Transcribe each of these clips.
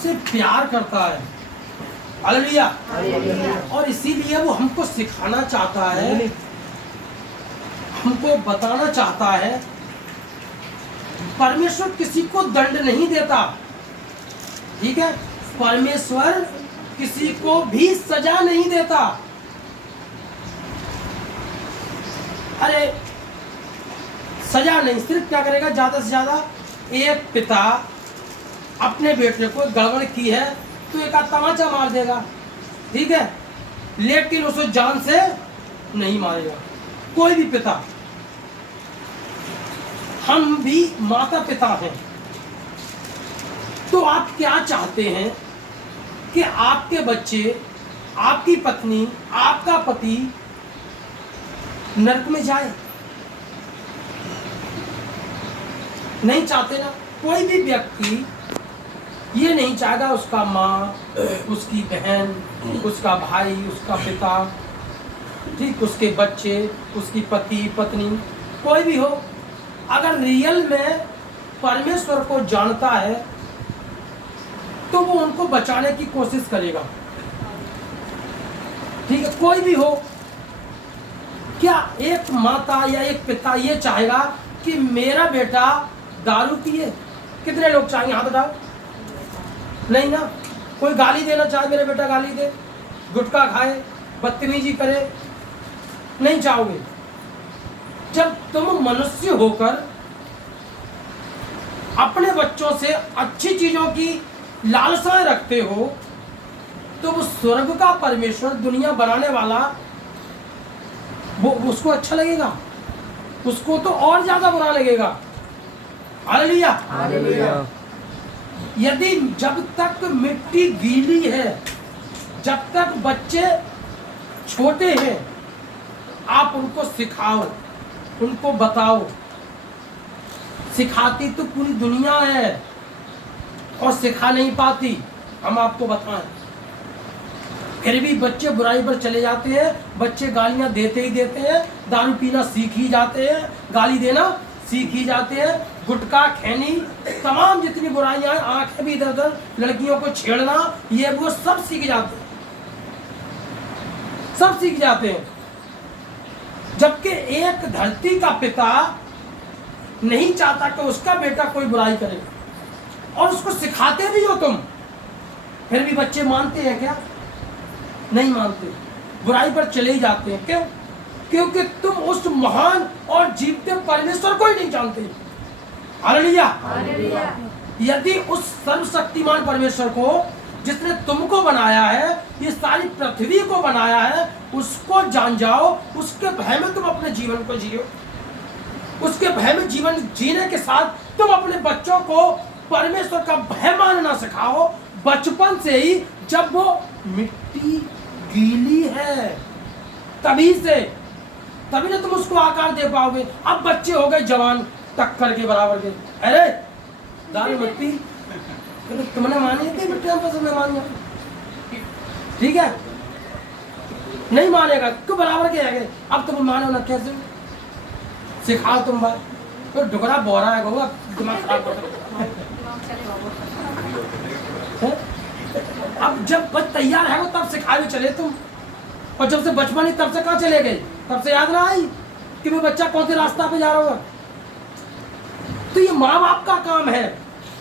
हमसे प्यार करता है। हालेलुया। और इसीलिए वो हमको सिखाना चाहता है, हमको बताना चाहता है। परमेश्वर किसी को दंड नहीं देता, ठीक है। परमेश्वर किसी को भी सजा नहीं देता। अरे सजा नहीं, सिर्फ क्या करेगा, ज्यादा से ज्यादा एक पिता अपने बेटे को गड़बड़ की है तो एक आध तमाचा मार देगा, ठीक है, लेकिन उसे जान से नहीं मारेगा कोई भी पिता। हम भी माता पिता हैं, तो आप क्या चाहते हैं कि आपके बच्चे, आपकी पत्नी, आपका पति नरक में जाए? नहीं चाहते ना। कोई भी व्यक्ति ये नहीं चाहेगा उसका माँ, उसकी बहन, उसका भाई, उसका पिता, ठीक, उसके बच्चे, उसकी पति पत्नी, कोई भी हो, अगर रियल में परमेश्वर को जानता है तो वो उनको बचाने की कोशिश करेगा, ठीक है। कोई भी हो, क्या एक माता या एक पिता ये चाहेगा कि मेरा बेटा दारू पिए? कितने लोग चाहेंगे? हाथ उठाओ। नहीं ना। कोई गाली देना चाहे, मेरा बेटा गाली दे, गुटखा खाए, बदतमीजी करे? नहीं चाहोगे। जब तुम मनुष्य होकर अपने बच्चों से अच्छी चीजों की लालसाएं रखते हो तो वो स्वर्ग का परमेश्वर, दुनिया बनाने वाला, वो उसको अच्छा लगेगा? उसको तो और ज्यादा बुरा लगेगा। हालेलुया। हालेलुया। यदि जब तक मिट्टी गीली है, जब तक बच्चे छोटे हैं, आप उनको सिखाओ, उनको बताओ। सिखाती तो पूरी दुनिया है और सिखा नहीं पाती, हम आपको बताएं। फिर भी बच्चे बुराई पर चले जाते हैं, बच्चे गालियां देते ही देते हैं, दारू पीना सीख ही जाते हैं, गाली देना सीख ही जाते हैं, गुटखा, खैनी, तमाम जितनी बुराइयां हैं, आंखें भी इधर उधर, लड़कियों को छेड़ना, ये वो सब सीख जाते हैं, सब सीख जाते हैं। जबकि एक धरती का पिता नहीं चाहता कि उसका बेटा कोई बुराई करे, और उसको सिखाते भी हो तुम, फिर भी बच्चे मानते हैं क्या? नहीं मानते, बुराई पर चले ही जाते हैं। क्यों? क्योंकि तुम उस महान और जीवते परमेश्वर को ही नहीं जानते। हालेलुया। यदि उस सर्वशक्तिमान परमेश्वर को, जिसने तुमको बनाया है, ये सारी पृथ्वी को बनाया है, उसको जान जाओ, उसके भय में तुम अपने जीवन को जियो। उसके भय में जीवन जीने के साथ तुम अपने बच्चों को परमेश्वर का भय मानना सिखाओ बचपन से ही। जब वो मिट्टी गीली है तभी ना तुम उसको आकार दे पाओगे। अब बच्चे हो गए जवान, टक्कर के बराबर के, अरे दारू मत पी, तो तुमने मानी थी बेटे, हम मैं मान जाऊं, ठीक है? नहीं मानेगा, क्यों? बराबर के आगे। अब तुम मानो ना, कैसे सिखाओ तुम बात? तो ढुकरा बोरा है, कहूँगा दिमाग खराब कर। अब जब बच तैयार है तब सिखाए चले तुम, और जब से बचपन ही तब से कहाँ चले गए? तब से याद ना आई कि मैं बच्चा कौन से रास्ता पे जा रहा होगा। तो ये माँ बाप का काम है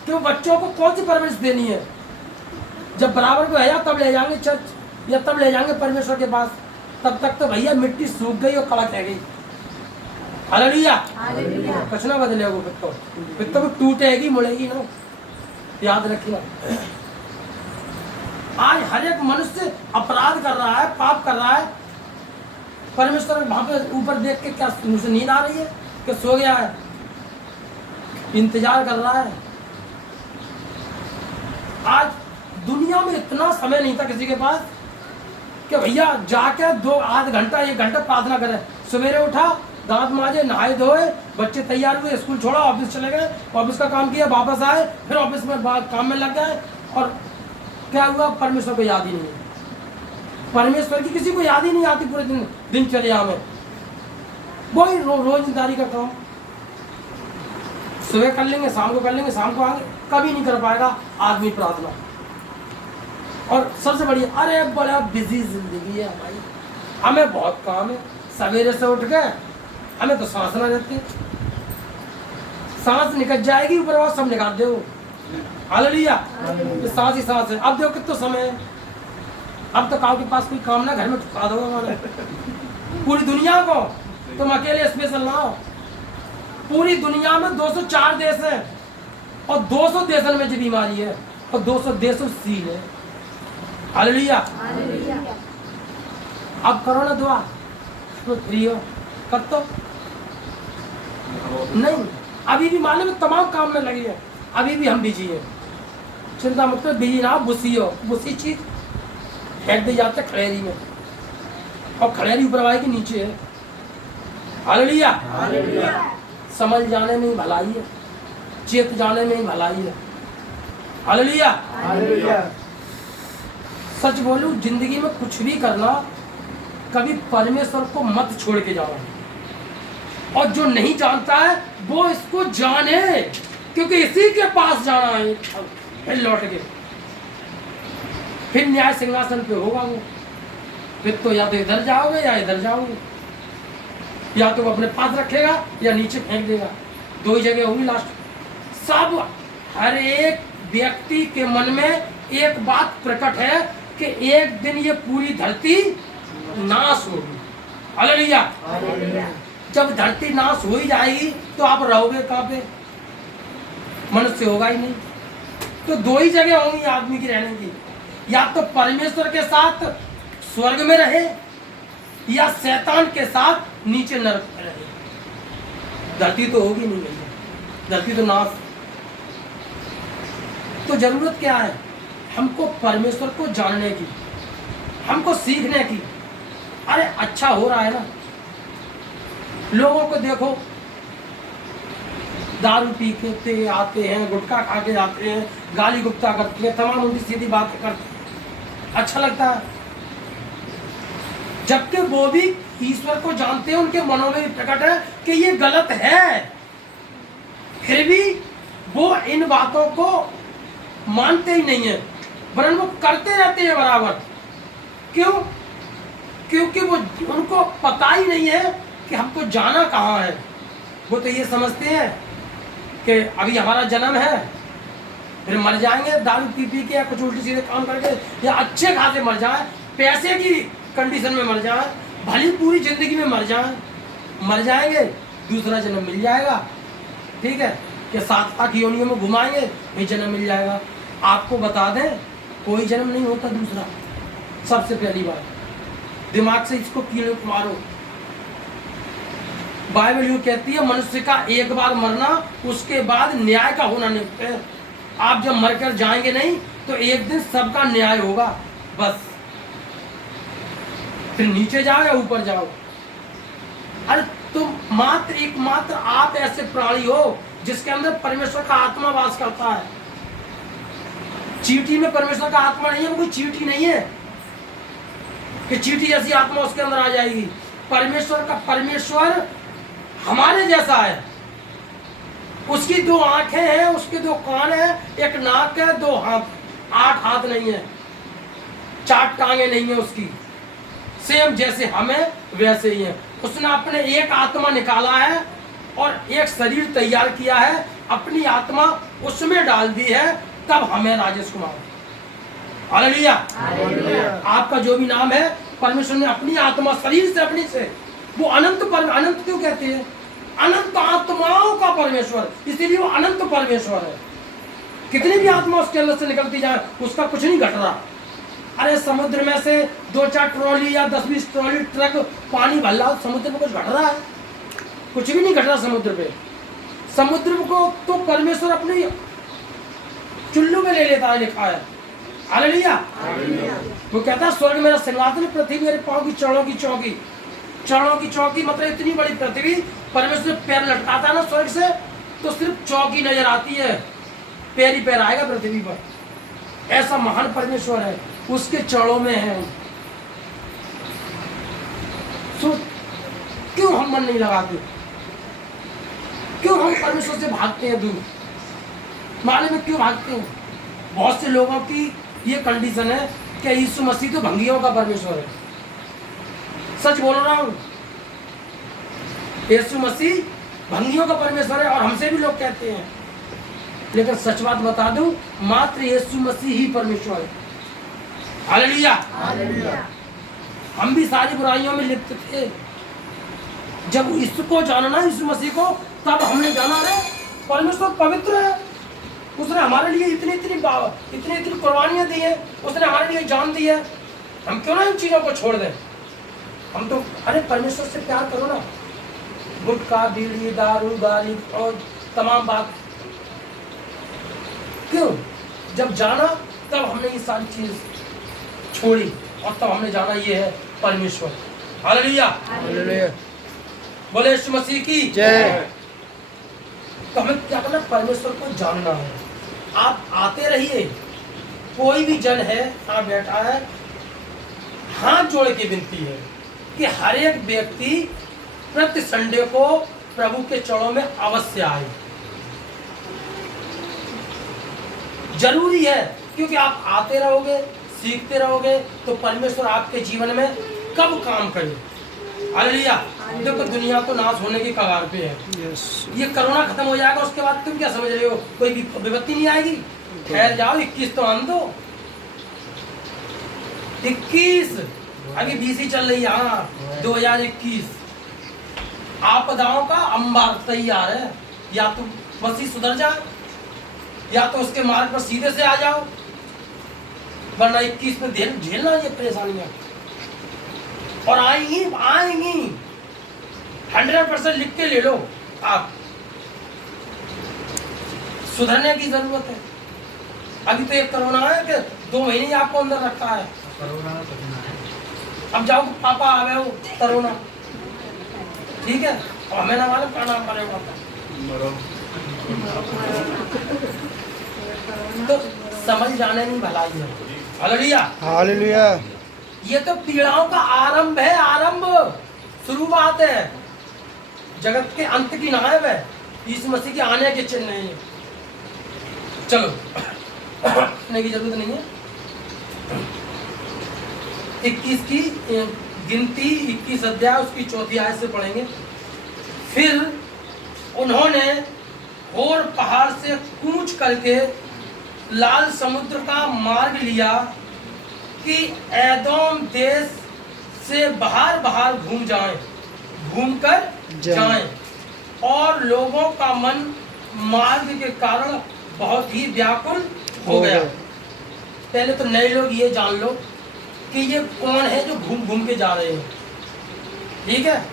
कि वो बच्चों को कौन सी परवरिश देनी है। जब बराबर को है तब ले जाएंगे चर्च, या तब ले जाएंगे परमेश्वर के पास। तब तक तो भैया मिट्टी सूख गई और कड़क रह गई। हालेलुया। कुछ ना बदलेगा, फिर तो टूटेगी, मुड़ेगी ना, याद रखिएगा। आज हर एक मनुष्य अपराध कर रहा है, पाप कर रहा है। परमेश्वर वहां पे ऊपर देख के क्या मुझे नींद आ रही है कि सो गया है? इंतजार कर रहा है। आज दुनिया में इतना समय नहीं था किसी के पास कि भैया जाके 2-8 घंटा 1 घंटा प्रार्थना करे। सवेरे उठा, दांत माजे, नहाए धोए, बच्चे तैयार हुए, स्कूल छोड़ा, ऑफिस चले गए, ऑफिस का काम किया, वापस आए, फिर ऑफिस में काम में लग गए, और क्या हुआ? परमेश्वर को याद ही नहीं। परमेश्वर की किसी को याद ही नहीं आती पूरे दिनचर्या में। वही रोजगारी का काम, सुबह कर लेंगे, शाम को कर लेंगे, शाम को आएंगे, कभी नहीं कर पाएगा आदमी प्रार्थना। और सबसे बढ़िया, अरे बड़ा बिजी जिंदगी है हमारी, हमें बहुत काम है, सवेरे से उठ गए हमें तो सांस ना रहती, सांस निकल जाएगी ऊपर और सब निकाल दो, हालेलुया, सांस ही सांस है। अब देखो कितना समय है, अब तो काऊ के पास कोई काम ना, घर में चुका दो हमारे पूरी दुनिया को, तुम अकेले स्पेशल ना हो। पूरी दुनिया में 204 देश है और 200 देशों में जो बीमारी है और 200 देशों सील है, हालेलुया। अब करो ना दुआ तो फ्री हो, कब तो नहीं, अभी भी मालूम तमाम काम में लगी है, अभी भी हम बिजी है, चिंता मत करो, बिजी ना बुसी हो, बुसी चीज फेंक दे जाते खड़ेरी में, और खड़ेरी ऊपर के नीचे है, हालेलुया। समझ जाने में ही भलाई है, चेत जाने में ही भलाई है, हालेलुया। सच बोलूं, जिंदगी में कुछ भी करना कभी परमेश्वर को मत छोड़ के जाओ, और जो नहीं जानता है वो इसको जाने, क्योंकि इसी के पास जाना है, फिर लौट के फिर न्याय सिंहासन पे होगा वो, फिर तो या तो इधर जाओगे या इधर जाओगे, या तो वो अपने पास रखेगा या नीचे फेंक देगा, दो ही जगह होगी लास्ट। सब हर एक व्यक्ति के मन में एक बात प्रकट है कि एक दिन ये पूरी धरती नाश होगी, हालेलुया। जब धरती नाश हो ही जाएगी तो आप रहोगे कहाँ पे, मनुष्य होगा ही नहीं। तो दो ही जगह होंगी आदमी की रहने की, या तो परमेश्वर के साथ स्वर्ग में रहे या शैतान के साथ नीचे नरक में रहे। धरती तो होगी नहीं भैया, धरती तो नाश। तो जरूरत क्या है, हमको परमेश्वर को जानने की, हमको सीखने की। अरे अच्छा हो रहा है ना, लोगों को देखो दारू पी के आते हैं, गुटखा खा के आते हैं, गाली गुप्ता करते हैं, तमाम उल्टी सीधी बातें करते हैं, अच्छा लगता है। जबकि वो भी ईश्वर को जानते हैं, उनके मनों में भी प्रकट है कि ये गलत है, फिर भी वो इन बातों को मानते ही नहीं है, वरन वो करते रहते हैं बराबर। क्यों? क्योंकि वो उनको पता ही नहीं है कि हमको जाना कहाँ है। वो तो ये समझते हैं कि अभी हमारा जन्म है, फिर मर जाएंगे दारू पी पी के या कुछ उल्टी सीधे काम करके, या अच्छे खासे मर जाए, पैसे की कंडीशन में मर जाए, भली पूरी जिंदगी में मर जाए, मर जाएंगे, दूसरा जन्म मिल जाएगा, ठीक है, कि 7 योनियों में घुमाएंगे, वही जन्म मिल जाएगा। आपको बता दें, कोई जन्म नहीं होता दूसरा। सबसे पहली बात दिमाग से इसको कीड़े मारो। बाइबल यूँ कहती है, मनुष्य का एक बार मरना, उसके बाद न्याय का होना निश्चित है। आप जब मरकर जाएंगे नहीं तो एक दिन सबका न्याय होगा, बस। फिर नीचे जाओ या ऊपर जाओ। अरे तुम मात्र एकमात्र आप ऐसे प्राणी हो जिसके अंदर परमेश्वर का आत्मा वास करता है। चींटी में परमेश्वर का आत्मा नहीं है, वो कोई चींटी नहीं है कि चींटी जैसी आत्मा उसके अंदर आ जाएगी। परमेश्वर हमारे जैसा है, उसकी 2 आंखें हैं, उसके 2 कान हैं, एक नाक है, 2 हाथ, 8 हाथ नहीं है, 4 टांगे नहीं है उसकी, सेम जैसे हमें वैसे ही है। उसने अपने एक आत्मा निकाला है और एक शरीर तैयार किया है, अपनी आत्मा उसमें डाल दी है, तब हमें राजेश कुमार। हालेलुया। आपका जो भी नाम है, परमेश्वर ने अपनी आत्मा शरीर से, अपनी से, वो अनंत क्यों कहते हैं? अनंत आत्माओं का परमेश्वर, इसीलिए वो अनंत परमेश्वर है। कितनी भी आत्मा उसके अंदर से निकलती जाए, उसका कुछ नहीं घट रहा। अरे समुद्र में से 2-4 ट्रॉली या 10-20 ट्रॉली ट्रक पानी भर रहा, समुद्र में कुछ घट रहा है? कुछ भी नहीं घट रहा समुद्र पे। समुद्र को तो परमेश्वर अपने चुल्लू में ले लेता है, लिखा है। हालेलुया। वो कहता है, स्वर्ग मेरा सिंहासन, पृथ्वी मेरे पांव की चरणों की चौकी। चरणों की चौकी मतलब इतनी बड़ी पृथ्वी, परमेश्वर पैर लटकाता है ना स्वर्ग से, तो सिर्फ चौकी नजर आती है, पैर ही पैर आएगा पृथ्वी पर। ऐसा महान परमेश्वर है, उसके चरणों में है। सो क्यों हम मन नहीं लगाते? क्यों हम परमेश्वर से भागते हैं दूर? मालूम है क्यों भागते हैं? बहुत से लोगों की ये कंडीशन है कि यीशु मसीह तो भंगियों का परमेश्वर है। सच बोल रहा हूं, यीशु मसीह भंगियों का परमेश्वर है और हमसे भी लोग कहते हैं, लेकिन सच बात बता दूं, मात्र यीशु मसीह ही परमेश्वर है। हालेलुया। हम भी सारी बुराइयों में लिप्त थे। जब इसको जानना यीशु मसीह को, तब हमने जाना रे परमेश्वर पवित्र है, उसने हमारे लिए इतनी इतनी कुर्बानियां दी है, उसने हमारे लिए जान दी है, हम क्यों ना इन चीजों को छोड़ दें। हम तो अरे परमेश्वर से प्यार करो ना, गुटखा बीड़ी दारू गाली और तमाम बात क्यों? जब जाना तब हमने ये सारी चीज छोड़ी और तब हमने जाना ये है परमेश्वर। हालेलुया। बोले यीशु मसीह की जय। तो हमें क्या करना, परमेश्वर को जानना है। आप आते रहिए, कोई भी जन है यहाँ बैठा है, हाथ जोड़ के विनती है कि हर एक व्यक्ति प्रति संडे को प्रभु के चरणों में अवश्य आए। जरूरी है, क्योंकि आप आते रहोगे, सीखते रहोगे, तो परमेश्वर आपके जीवन में कब काम करे। हालेलुया। देखो दुनिया तो नाश होने की कगार पे है। ये कोरोना खत्म हो जाएगा, उसके बाद तुम क्या समझ रहे हो कोई विपत्ति नहीं आएगी? ठहर जाओ, 21 तो आन दो, 21 अभी 20 ही चल रही है। हाँ 2021 आपदाओं का अंबार तैयार है। या तो मसीह सुधर जाए, या तो उसके मार्ग पर सीधे से आ जाओ, वरना 21 में झेलना ये परेशानियां और आएंगी 100% लिख के ले लो। आप सुधरने की जरूरत है। अभी तो एक कोरोना है कि 2 महीने ही आपको अंदर रखा है। अब जाओ पापा आ गए हो कोरोना, ठीक है, और हमें ना मालूम क्या नाम पड़ेगा। तो समझ जाने में भलाई है। हालेलुया। हालेलुया। ये तो पीड़ाओं का आरंभ है, आरंभ, शुरुआत है, जगत के अंत की नायब है, यीशु मसीह के आने के चिन्ह है। चलो कहने की जरूरत नहीं है। 21 की गिनती 21 अध्याय उसकी 4थी आयत से पढ़ेंगे। फिर उन्होंने होर पहाड़ से कूच करके लाल समुद्र का मार्ग लिया कि एदोम देश से बाहर घूमकर जाएं, और लोगों का मन मार्ग के कारण बहुत ही व्याकुल हो गया। पहले तो नए लोग ये जान लो कि ये कौन है जो घूम घूम के जा रहे हैं। ठीक है,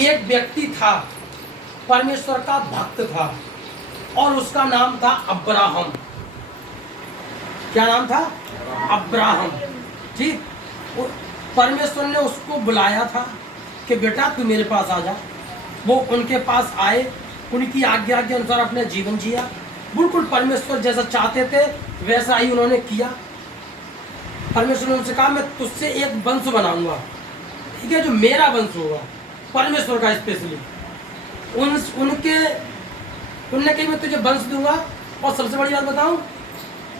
एक व्यक्ति था, परमेश्वर का भक्त था, और उसका नाम था अब्राहम। क्या नाम था? अब्राहम। ठीक, परमेश्वर ने उसको बुलाया था कि बेटा तू मेरे पास आ जा। वो उनके पास आए, उनकी आज्ञा के अनुसार अपना जीवन जिया, बिल्कुल परमेश्वर जैसा चाहते थे वैसा ही उन्होंने किया। परमेश्वर ने उनसे कहा मैं तुझसे एक वंश बनाऊंगा, ठीक है, जो मेरा वंश होगा, परमेश्वर का स्पेशली। उनने कही मैं तुझे वंश दूंगा। और सबसे बड़ी बात बताऊं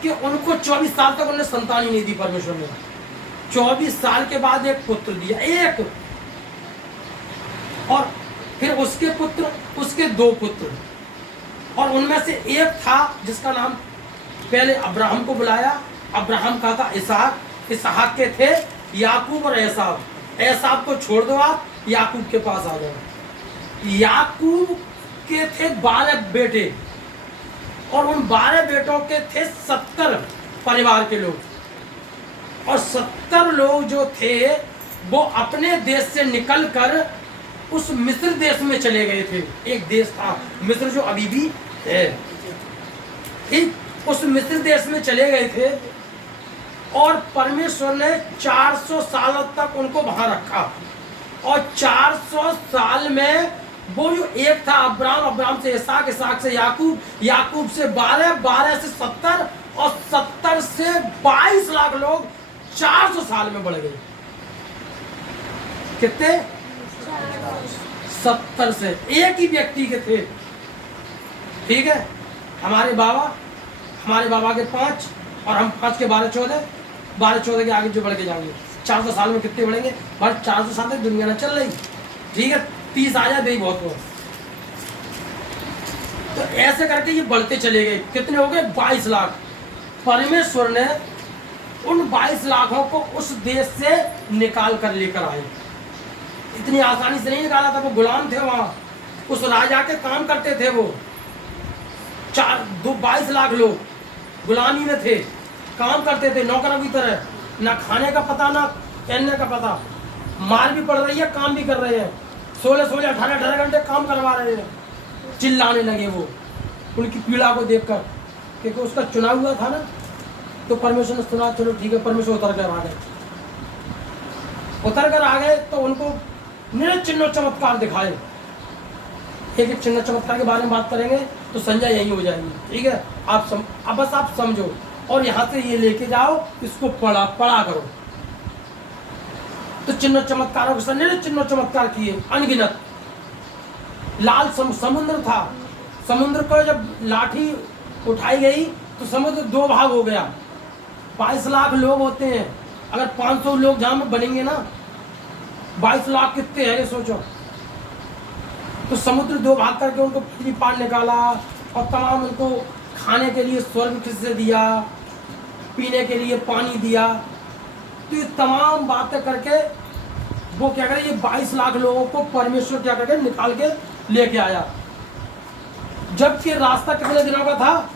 कि उनको 24 साल तक उन्हें संतान ही नहीं दी परमेश्वर ने। 24 साल के बाद एक पुत्र दिया, एक, और फिर उसके पुत्र, उसके 2 पुत्र, और उनमें से एक था जिसका नाम पहले अब्राहम को बुलाया। अब्राहम का था इसहाक, इसहाक के थे याकूब और एसाव। एसाव को छोड़ दो, आप याकूब के पास आ जाओ। याकूब के थे 12 बेटे, और उन 12 बेटों के थे 70 परिवार के लोग, और 70 लोग जो थे वो अपने देश से निकलकर उस मिस्र देश में चले गए थे। एक देश था मिस्र जो अभी भी है, ठीक, उस मिस्र देश में चले गए थे, और परमेश्वर ने 400 साल तक उनको वहां रखा। और 400 साल में वो जो एक था अब्राहम, अब्राहम से इसहाक, इसहाक से याकूब, याकूब से 12, 12 से 70, और 70 से 22 लाख लोग 400 साल में बढ़ गए। कितने? 70 से एक ही व्यक्ति के थे। ठीक है, हमारे बाबा के 5, और हम 5 के 12-14 के आगे जो बढ़ के जाएंगे, 400 साल में कितने बढ़ेंगे? भाई 400 साल तक दुनिया न चल रही, ठीक है, 30 आ जाए, बहुत हो। तो ऐसे करके ये बढ़ते चले गए। कितने हो गए? 22 लाख। परमेश्वर ने उन 22 लाखों को उस देश से निकाल कर लेकर आए। इतनी आसानी से नहीं निकाला था, वो गुलाम थे वहां, उस राजा के काम करते थे वो। 22 लाख लोग गुलामी में थे, काम करते थे नौकरों की तरह, ना खाने का पता ना पहनने का पता, मार भी पड़ रही है, काम भी कर रहे हैं, 16-16, 18-18 घंटे काम करवा रहे हैं। चिल्लाने लगे वो उनकी पीड़ा को देखकर, क्योंकि उसका चुनाव हुआ था ना। तो परमेश्वर ने सुना, चलो ठीक है, परमेश्वर उतर कर आ गए। तो उनको निरंतर चिन्ह चमत्कार दिखाए। एक एक चिन्ह चमत्कार के बारे में बात करेंगे तो संजय यही हो जाएगी, ठीक है। अब बस आप समझो और यहाँ से ये लेके जाओ, इसको पढ़ा करो। तो चिन्ह चमत्कारों के साथ चिन्ह चमत्कार किए अनगिनत। लाल समुद्र था, समुद्र को जब लाठी उठाई गई तो समुद्र 2 भाग हो गया। 22 लाख लोग होते हैं, अगर 500 लोग जहां में बनेंगे ना, 22 लाख कितने हैं ये सोचो। तो समुद्र 2 भाग करके उनको पृथ्वी पार निकाला, और तमाम उनको खाने के लिए स्वर्ग से दिया, पीने के लिए पानी दिया। तो ये तमाम बातें करके वो क्या करे, ये 22 लाख लोगों को परमेश्वर क्या करके निकाल के लेके आया। जबकि रास्ता कितने दिनों का था?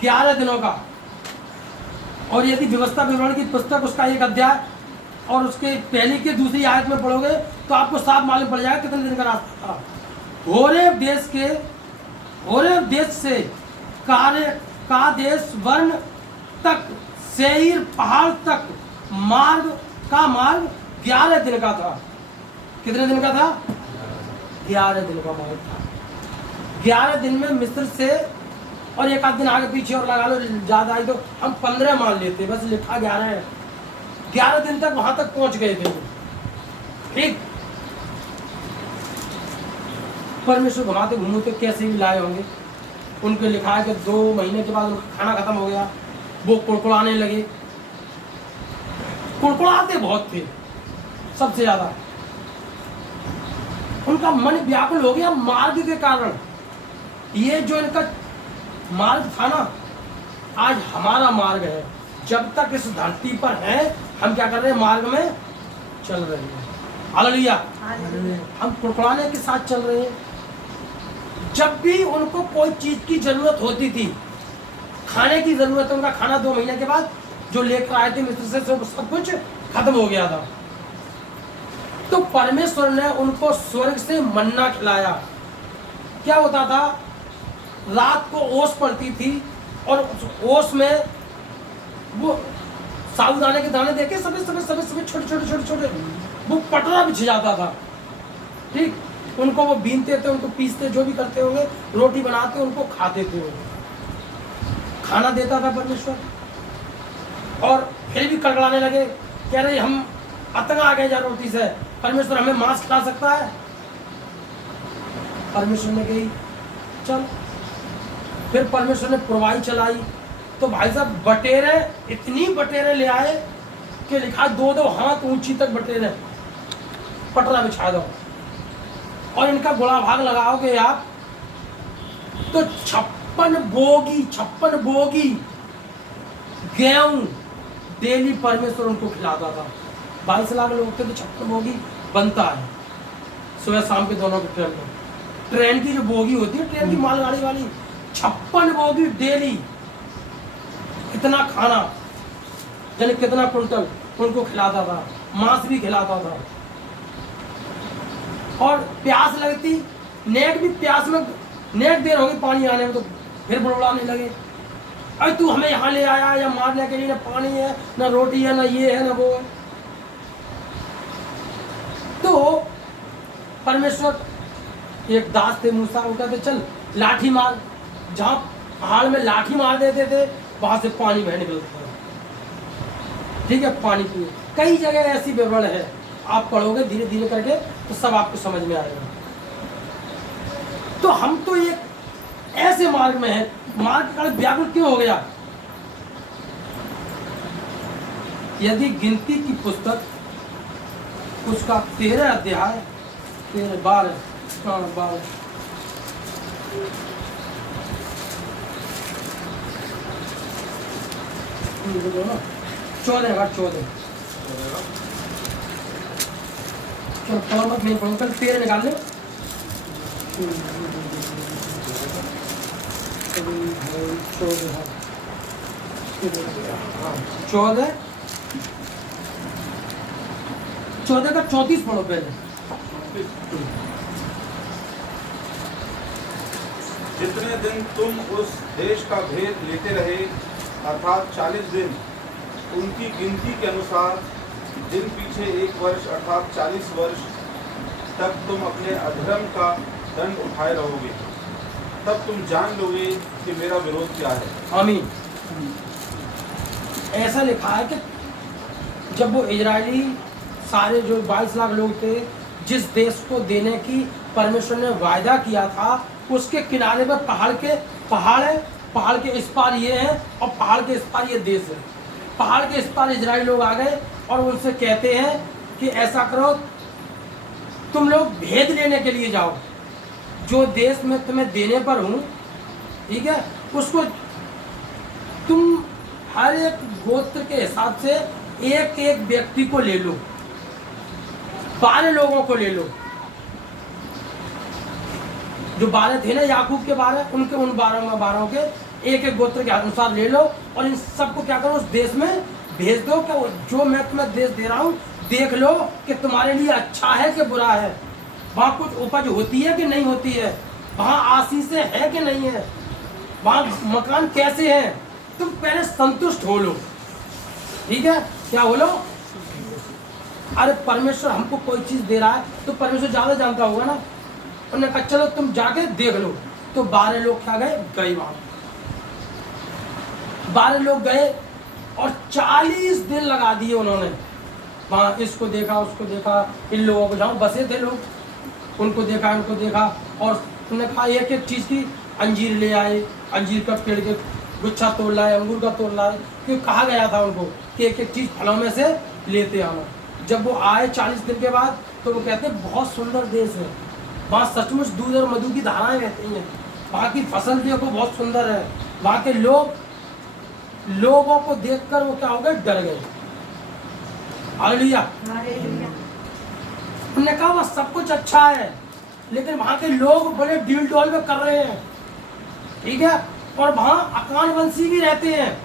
11 दिनों का। और यदि व्यवस्था विवरण की पुस्तक उसका 1 अध्याय और उसके पहली की दूसरी आयत में पढ़ोगे तो आपको साफ मालूम पड़ जाएगा कितने दिन का रास्ता था। होरेब देश से कादेश वर्ण तक, सेईर पहाड़ तक मार्ग 11 दिन का था। कितने दिन का था? 11 दिन का मार्ग था। 11 दिन में मिस्र से, और एक आध दिन आगे पीछे और लगा लो, ज्यादा आई तो हम 15 मान लेते, बस लिखा 11 है। 11 दिन तक वहां तक पहुंच गए थे। ठीक, परमेश्वर घुमाते घूमते कैसे भी लाए होंगे। उनको लिखा है कि 2 महीने के बाद उनका खाना खत्म हो गया, वो कुड़कुड़ाने लगे। कुड़कुड़ाते बहुत थे, सबसे ज्यादा उनका मन व्याकुल हो गया मार्ग के कारण। ये जो इनका मार्ग था ना, आज हमारा मार्ग है। जब तक इस धरती पर है, हम क्या कर रहे हैं? मार्ग में चल रहे हैं। हालेलुया। हम कुड़कुड़ाने के साथ चल रहे हैं। जब भी उनको कोई चीज की जरूरत होती थी, खाने की जरूरत, उनका खाना 2 महीने के बाद जो लेकर आए थे मिस्र से, सब कुछ खत्म हो गया था। तो परमेश्वर ने उनको स्वर्ग से मन्ना खिलाया। क्या होता था? रात को ओस पड़ती थी, और उस ओस में वो साबुदाने के दाने देके सभी छोटे वो पटरा बिछ जाता था। ठीक, उनको वो बीनते थे, उनको पीसते, जो भी करते होंगे, रोटी बनाते, उनको खाते थे। खाना देता था परमेश्वर, और फिर भी कड़कड़ाने लगे, कह रहे हम अतंग आ गए जा रोटी से, परमेश्वर हमें मांस खिला सकता है? परमेश्वर ने कही चल। फिर परमेश्वर ने पुरवाई चलाई, तो भाई साहब बटेरे, इतनी बटेरे ले आए कि लिखा 2-2 हाथ ऊंची तक बटेरे, पटरा बिछा दो, और इनका गोला भाग लगाओगे आप तो 56 बोगी गेहूं डेली परमेश्वर उनको खिलाता था। 22 लाख लोग थे तो 56 बोगी बनता है सुबह शाम के दोनों के ट्रेन में। ट्रेन की जो बोगी होती है, ट्रेन की मालगाड़ी वाली, 56 बोगी डेली। कितना खाना, यानी कितना कुंटल उनको खिलाता था, मांस भी खिलाता था। और प्यास लगती, नेक भी प्यास में, नेक देर होगी पानी आने में, तो फिर बुड़बुड़ाने लगे, अरे तू हमें यहाँ ले आया या मारने के लिए, ना पानी है, ना रोटी है, ना ये है, ना वो है। तो परमेश्वर, एक दास थे मूसा, वो कहते चल लाठी मार। जहाँ पहाड़ में लाठी मार देते थे, वहां से पानी बह निकलता था। ठीक है, पानी पिए। कई जगह ऐसी विवरण है, आप पढ़ोगे धीरे धीरे करके तो सब आपको समझ में आएगा। तो हम तो एक ऐसे मार्ग में है, मार्ग का व्याकुल क्यों हो गया? यदि गिनती की पुस्तक उसका 13 अध्याय 12 14 चलो मत नहीं पढ़ो, कल 13 निकाल ले। 14 का 34 पढ़ो पहले। जितने दिन तुम उस देश का भेद लेते रहे अर्थात 40 दिन, उनकी गिनती के अनुसार दिन पीछे 1 वर्ष अर्थात 40 वर्ष तक तुम अपने अधर्म का दंड उठाए रहोगे, तब तुम जान लोगे कि मेरा विरोध क्या है। आमीन। ऐसा लिखा है कि जब वो इजरायली सारे जो 22 लाख लोग थे, जिस देश को देने की परमेश्वर ने वायदा किया था, उसके किनारे पर पहाड़ है, पहाड़ के इस पार ये है और पहाड़ के इस पार ये देश है। पहाड़ के इस पार इजरायली लोग आ गए और उनसे कहते हैं कि ऐसा करो, तुम लोग भेद लेने के लिए जाओ, जो देश में तुम्हें देने पर हूँ, ठीक है, उसको तुम हर एक गोत्र के हिसाब से एक एक व्यक्ति को ले लो, 12 लोगों को ले लो। जो 12 थे ना याकूब के 12, उनके उन 12 के एक एक गोत्र के अनुसार ले लो और इन सबको क्या करो, उस देश में भेज दो कि जो मैं तुम्हें देश दे रहा हूँ, देख लो कि तुम्हारे लिए अच्छा है कि बुरा है, वहाँ कुछ उपज होती है कि नहीं होती है, वहाँ आशीषें है कि नहीं है, वहाँ मकान कैसे है, तुम पहले संतुष्ट हो लो। ठीक है, क्या हो लो? अरे परमेश्वर हमको कोई चीज़ दे रहा है तो परमेश्वर ज़्यादा जानता होगा ना। उन्होंने कहा चलो तुम जाके देख लो। तो 12 लोग क्या गए वहाँ। 12 लोग गए और 40 दिन लगा दिए उन्होंने वहाँ। इसको देखा, उसको देखा, इन लोगों को, जहाँ बसे थे लोग, उनको देखा, इनको देखा, और उन्होंने कहा एक एक चीज़ की, अंजीर ले आए, अंजीर का पेड़ के गुच्छा तोड़ लाए, अंगूर का तोड़ लाए, क्योंकि कहा गया था उनको कि एक एक चीज़ फलों में से लेते आना। जब वो आए 40 दिन के बाद, तो वो कहते हैं बहुत सुंदर देश है, वहाँ सचमुच दूध और मधु की धाराएं बहती हैं, वहाँ की फसल देखो बहुत सुंदर है, वहाँ के लोगों को देखकर वो क्या हो गए, डर गए। हालेलुया। उन्होंने कहा वह सब कुछ अच्छा है, लेकिन वहाँ के लोग बड़े डील डॉल में कर रहे हैं, ठीक है, और वहाँ अकानवंशी भी रहते हैं,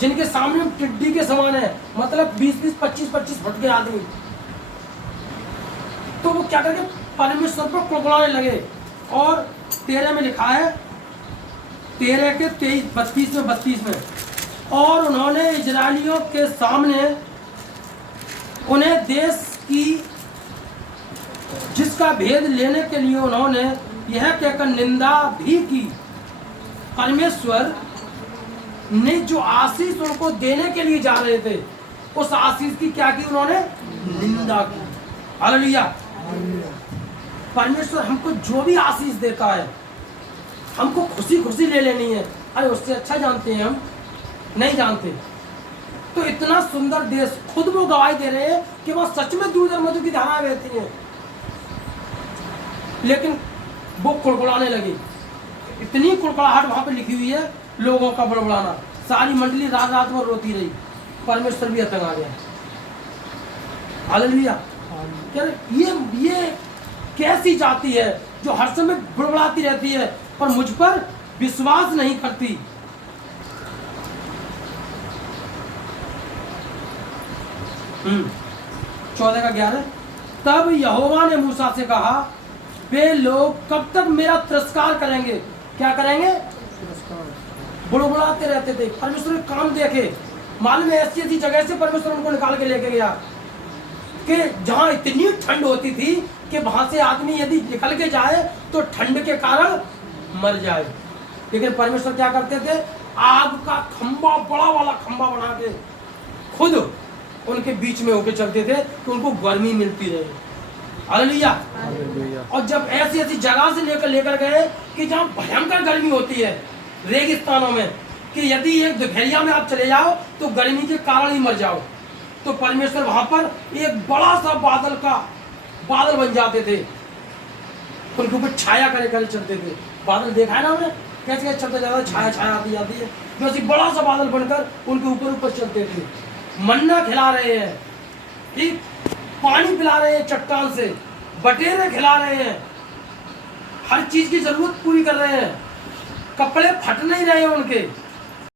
जिनके सामने टिड्डी के समान है, मतलब 20-20, 25-25 फुट के आदमी। तो वो क्या करके परमेश्वर पर कुड़कुड़ाने लगे। और 13 में लिखा है, 13 के 32 में, और उन्होंने इजरायलियों के सामने उन्हें देश की जिसका भेद लेने के लिए उन्होंने यह कहकर निंदा भी की, परमेश्वर ने जो आशीष उनको देने के लिए जा रहे थे, उस आशीष की क्या की, उन्होंने निंदा की। हालेलुया। परमेश्वर हमको जो भी आशीष देता है, हमको खुशी खुशी ले लेनी है। अरे उससे अच्छा जानते हैं हम, नहीं जानते। तो इतना सुंदर देश, खुद वो गवाही दे रहे हैं कि वह सच में दूध और मधु की धाराएं बहती हैं, लेकिन वो कुड़कुड़ाने लगे। इतनी कुड़कुड़ाहट वहां पे लिखी हुई है, लोगों का बड़बड़ाना, सारी मंडली रात रात भर रोती रही, परमेश्वर भी तंग आ गया। हालेलुया। क्या ये कैसी जाति है जो हर समय बड़बड़ाती रहती है पर मुझ पर विश्वास नहीं करती। 14 का 11, तब यहोवा ने मूसा से कहा, वे लोग कब तक मेरा तिरस्कार करेंगे। क्या करेंगे? बुड़बुड़ाते रहते थे। परमेश्वर काम देखे, मालूम है ऐसी ऐसी जगह से परमेश्वर उनको निकाल के लेके गया कि जहाँ इतनी ठंड होती थी कि वहां से आदमी यदि निकल के जाए तो ठंड के कारण मर जाए। लेकिन परमेश्वर क्या करते थे, आग का खंबा, बड़ा वाला खंबा बना के खुद उनके बीच में होके चलते थे तो उनको गर्मी मिलती रहे। हालेलुया। और जब ऐसी ऐसी जगह से लेकर गए कि जहाँ भयंकर गर्मी होती है, रेगिस्तानों में, कि यदि एक दुपहरिया में आप चले जाओ तो गर्मी के कारण ही मर जाओ, तो परमेश्वर वहां पर एक बड़ा सा बादल बन जाते थे, उनके ऊपर छाया करे करे चलते थे। बादल देखा है ना हमने, कैसे कैसे चलते जाता है, छाया छाया आती जाती है, वैसे बड़ा सा बादल बनकर उनके ऊपर ऊपर चलते थे। मन्ना खिला रहे हैं, ठीक, पानी पिला रहे हैं चट्टान से, बटेरे खिला रहे हैं, हर चीज की जरूरत पूरी कर रहे हैं, कपड़े फट नहीं रहे हैं उनके।